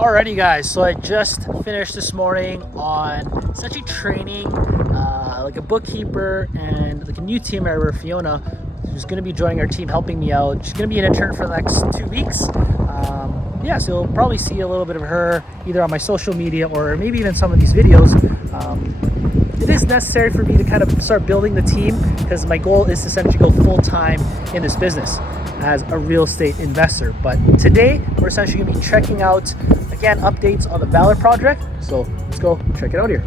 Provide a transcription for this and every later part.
Alrighty guys, so I just finished this morning on essentially training like a bookkeeper and like a new team member, Fiona, who's going to be joining our team, helping me out. She's going to be an intern for the next 2 weeks. Yeah, so you'll probably see a little bit of her either on my social media or maybe even some of these videos. It is necessary for me to kind of start building the team because my goal is to essentially go full-time in this business as a real estate investor. But today we're essentially going to be checking out, again, updates on the Valor project. So let's go check it out here.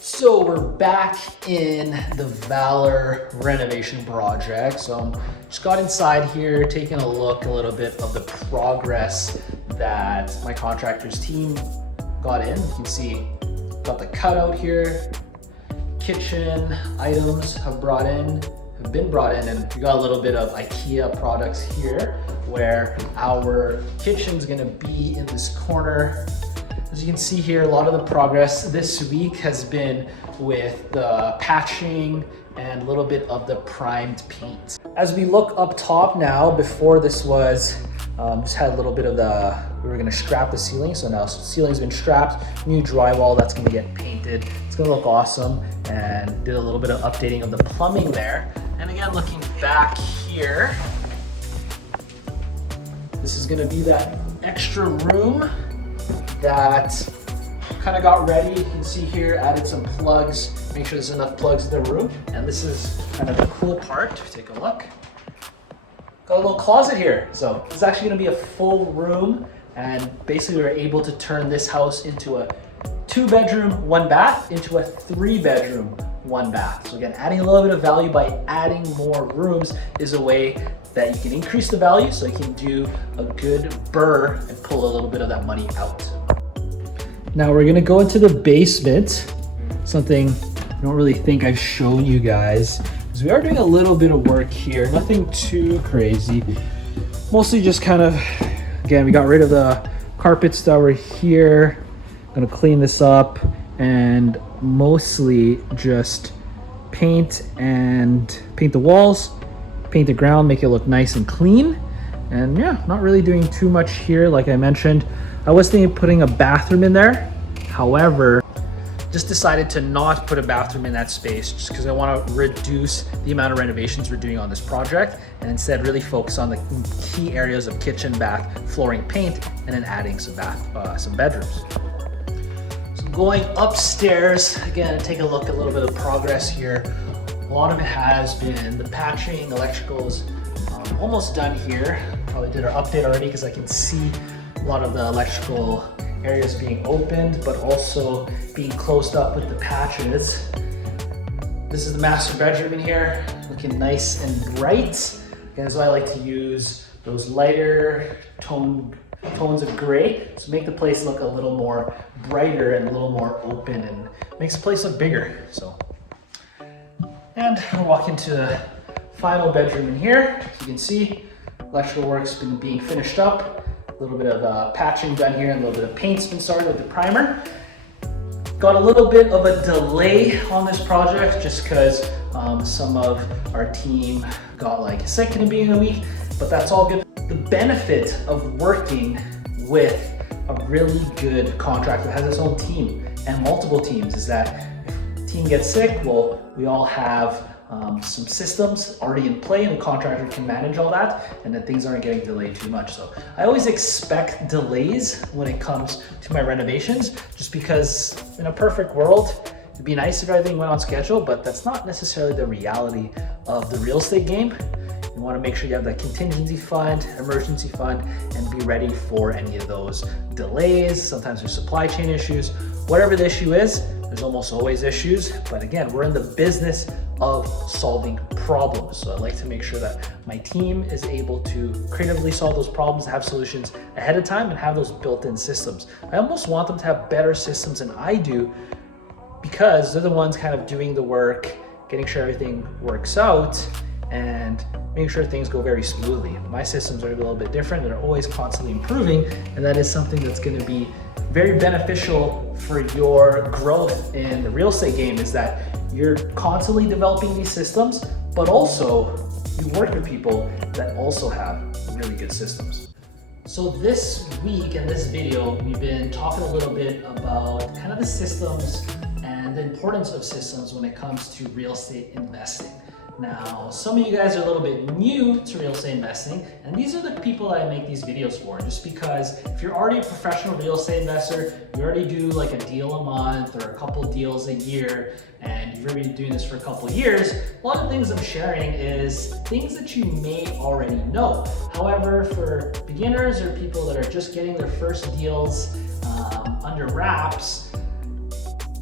So we're back in the Valor renovation project. So just got inside here, taking a look a little bit of the progress that my contractor's team got in. You can see, got the cutout here. Kitchen items have been brought in, and we got a little bit of IKEA products here where our kitchen's gonna be in this corner. As you can see here, a lot of the progress this week has been with the patching and a little bit of the primed paint. As we look up top now, before this was, just had a little bit of we were gonna strap the ceiling. So now ceiling's been strapped, new drywall that's gonna get painted. It's gonna look awesome, and did a little bit of updating of the plumbing there. And again, looking back here, this is gonna be that extra room that kind of got ready. You can see here, added some plugs, make sure there's enough plugs in the room. And this is kind of the cool part. Take a look. Got a little closet here. So it's actually gonna be a full room, and basically we're able to turn this house into a 2-bedroom, 1 bath into a 3-bedroom, 1 bath. So again, adding a little bit of value by adding more rooms is a way that you can increase the value, so you can do a good brrrr and pull a little bit of that money out. Now we're gonna go into the basement. Something I don't really think I've shown you guys is we are doing a little bit of work here. Nothing too crazy. Mostly just kind of, again, we got rid of the carpets that were here. Gonna clean this up and mostly just paint the walls, paint the ground, make it look nice and clean. And yeah, not really doing too much here. Like I mentioned, I was thinking of putting a bathroom in there. However, just decided to not put a bathroom in that space just because I want to reduce the amount of renovations we're doing on this project and instead really focus on the key areas of kitchen, bath, flooring, paint, and then adding some bedrooms. So going upstairs, again, take a look at a little bit of progress here. A lot of it has been the patching, electricals, almost done here. Probably did our update already because I can see a lot of the electrical areas being opened, but also being closed up with the patches. This is the master bedroom in here, looking nice and bright. Again, that's why I like to use those lighter tones of gray to make the place look a little more brighter and a little more open, and makes the place look bigger. So. And we'll walk into the final bedroom in here. As you can see, electrical work's been being finished up. A little bit of patching done here, and a little bit of paint's been started with the primer. Got a little bit of a delay on this project just because some of our team got sick in the beginning of the week, but that's all good. The benefit of working with a really good contractor that has its own team and multiple teams is that if the team gets sick, well, we all have some systems already in play, and the contractor can manage all that, and then things aren't getting delayed too much. So I always expect delays when it comes to my renovations, just because in a perfect world, it'd be nice if everything went on schedule, but that's not necessarily the reality of the real estate game. You want to make sure you have that contingency fund, emergency fund, and be ready for any of those delays. Sometimes there's supply chain issues. Whatever the issue is, there's almost always issues. But again, we're in the business of solving problems. So I like to make sure that my team is able to creatively solve those problems, have solutions ahead of time, and have those built-in systems. I almost want them to have better systems than I do because they're the ones kind of doing the work, getting sure everything works out, and making sure things go very smoothly. My systems are a little bit different. They're always constantly improving, and that is something that's going to be very beneficial for your growth in the real estate game is that you're constantly developing these systems, but also you work with people that also have really good systems. So this week in this video, we've been talking a little bit about kind of the systems and the importance of systems when it comes to real estate investing. Now, some of you guys are a little bit new to real estate investing, and these are the people that I make these videos for, just because if you're already a professional real estate investor, you already do like a deal a month or a couple deals a year, and you've already been doing this for a couple years, a lot of things I'm sharing is things that you may already know. However, for beginners or people that are just getting their first deals under wraps,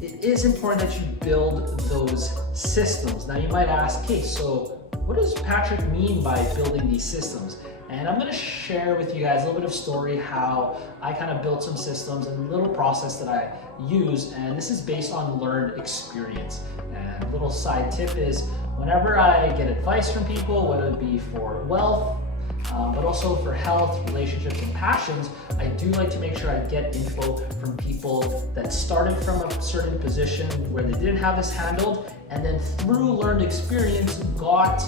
it is important that you build those systems. Now you might ask, okay, so what does Patrick mean by building these systems? And I'm gonna share with you guys a little bit of story how I kind of built some systems and a little process that I use, and this is based on learned experience. And a little side tip is whenever I get advice from people, whether it be for wealth, but also for health, relationships, and passions, I do like to make sure I get info from people that started from a certain position where they didn't have this handled, and then through learned experience got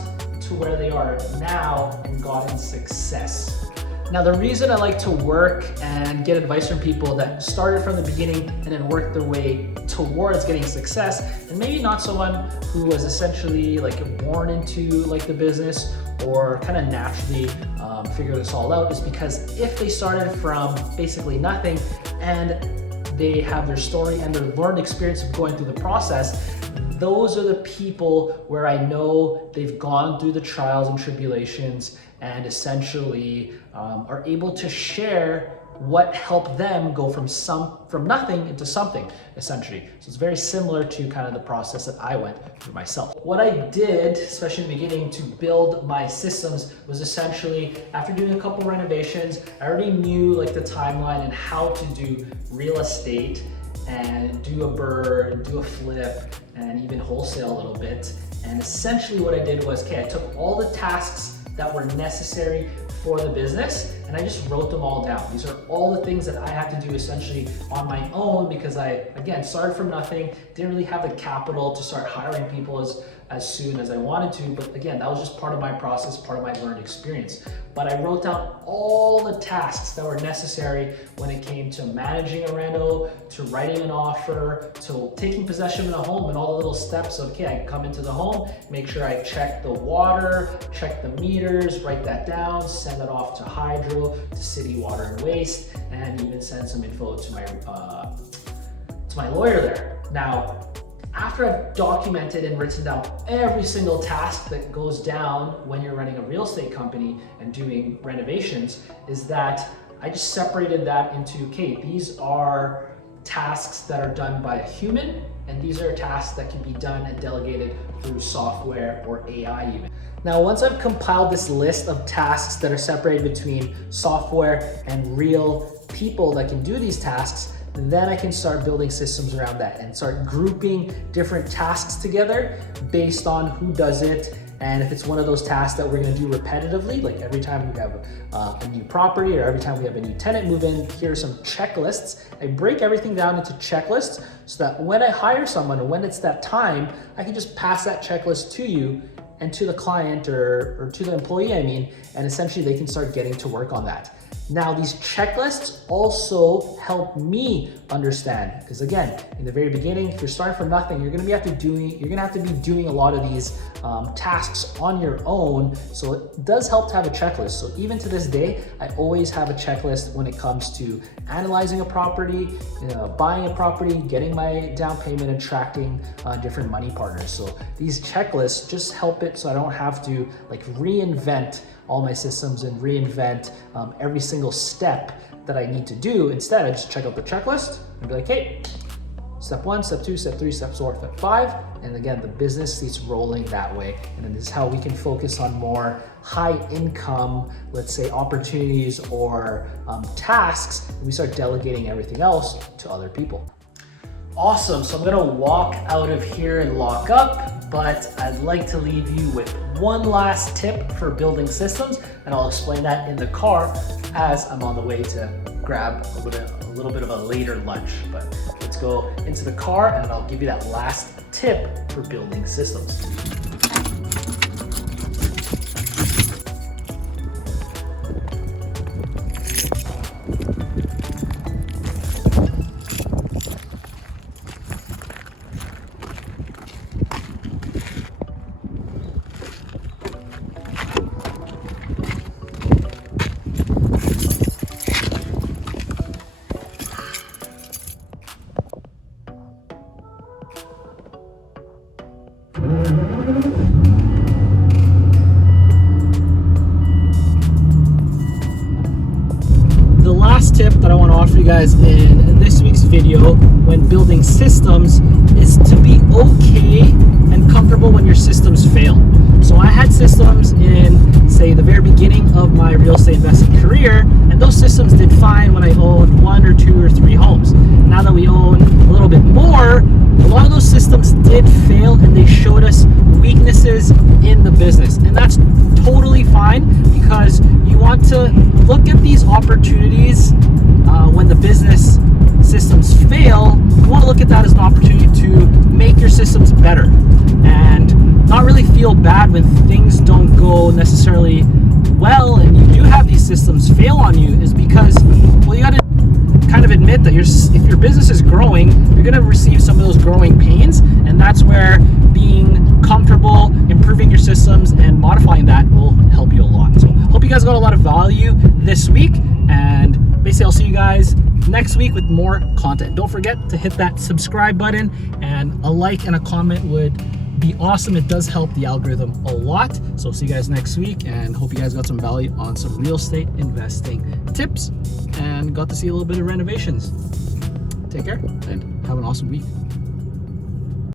to where they are now and gotten success. Now, the reason I like to work and get advice from people that started from the beginning and then worked their way towards getting success, and maybe not someone who was essentially like born into like the business or kind of naturally figure this all out, is because if they started from basically nothing and they have their story and their learned experience of going through the process, those are the people where I know they've gone through the trials and tribulations and essentially are able to share what helped them go from nothing into something, essentially. So it's very similar to kind of the process that I went through myself. What I did, especially in the beginning, to build my systems was essentially, after doing a couple renovations, I already knew like the timeline and how to do real estate and do a BRRRR and do a flip and even wholesale a little bit. And essentially what I did was, okay, I took all the tasks that were necessary for the business and I just wrote them all down. These are all the things that I had to do essentially on my own, because I, again, started from nothing, didn't really have the capital to start hiring people as soon as I wanted to. But again, that was just part of my process, part of my learned experience. But I wrote down all the tasks that were necessary when it came to managing a reno, to writing an offer, to taking possession of the home, and all the little steps of, okay, I come into the home, make sure I check the water, check the meters, write that down, send that off to hydro, to city water and waste, and even send some info to my lawyer there. Now, after I've documented and written down every single task that goes down when you're running a real estate company and doing renovations, is that I just separated that into, okay, these are tasks that are done by a human, and these are tasks that can be done and delegated through software or AI even. Now, once I've compiled this list of tasks that are separated between software and real people that can do these tasks, then I can start building systems around that and start grouping different tasks together based on who does it. And if it's one of those tasks that we're gonna do repetitively, like every time we have a new property or every time we have a new tenant move in, here are some checklists. I break everything down into checklists so that when I hire someone or when it's that time, I can just pass that checklist to you and to the client or to the employee, and essentially they can start getting to work on that. Now, these checklists also help me understand, because again, in the very beginning, if you're starting from nothing, you're gonna have to be doing a lot of these tasks on your own. So it does help to have a checklist. So even to this day, I always have a checklist when it comes to analyzing a property, buying a property, getting my down payment, and attracting different money partners. So these checklists just help it so I don't have to like reinvent all my systems and reinvent every single step that I need to do. Instead, I just check out the checklist and be like, hey, step 1, step 2, step 3, step 4, step 5. And again, the business keeps rolling that way. And then this is how we can focus on more high income, let's say, opportunities or tasks. And we start delegating everything else to other people. Awesome, so I'm gonna walk out of here and lock up, but I'd like to leave you with one last tip for building systems, and I'll explain that in the car as I'm on the way to grab a little little bit of a later lunch. But let's go into the car and I'll give you that last tip for building systems. The last tip that I want to offer you guys in this week's video when building systems is to be okay and comfortable when your systems fail. So I had systems in, say, the very beginning of my real estate investing career, and those systems did fine when I owned 1 or 2 or 3 homes. Now that we own a little bit more, a lot of those systems did fail and they showed us weaknesses in the business. And that's totally fine, because you want to look at these opportunities when the business systems fail. You want to look at that as an opportunity to make your systems better and not really feel bad when things don't go necessarily well and you do have these systems fail on you, is because, well, you got to kind of admit that if your business is growing, you're going to receive some of those growing pains, and that's where being comfortable, improving your systems, and modifying that will help you a lot. So hope you guys got a lot of value this week, and basically I'll see you guys next week with more content. Don't forget to hit that subscribe button, and a like and a comment would be awesome. It does help the algorithm a lot. So see you guys next week, and hope you guys got some value on some real estate investing tips and got to see a little bit of renovations. Take care and have an awesome week.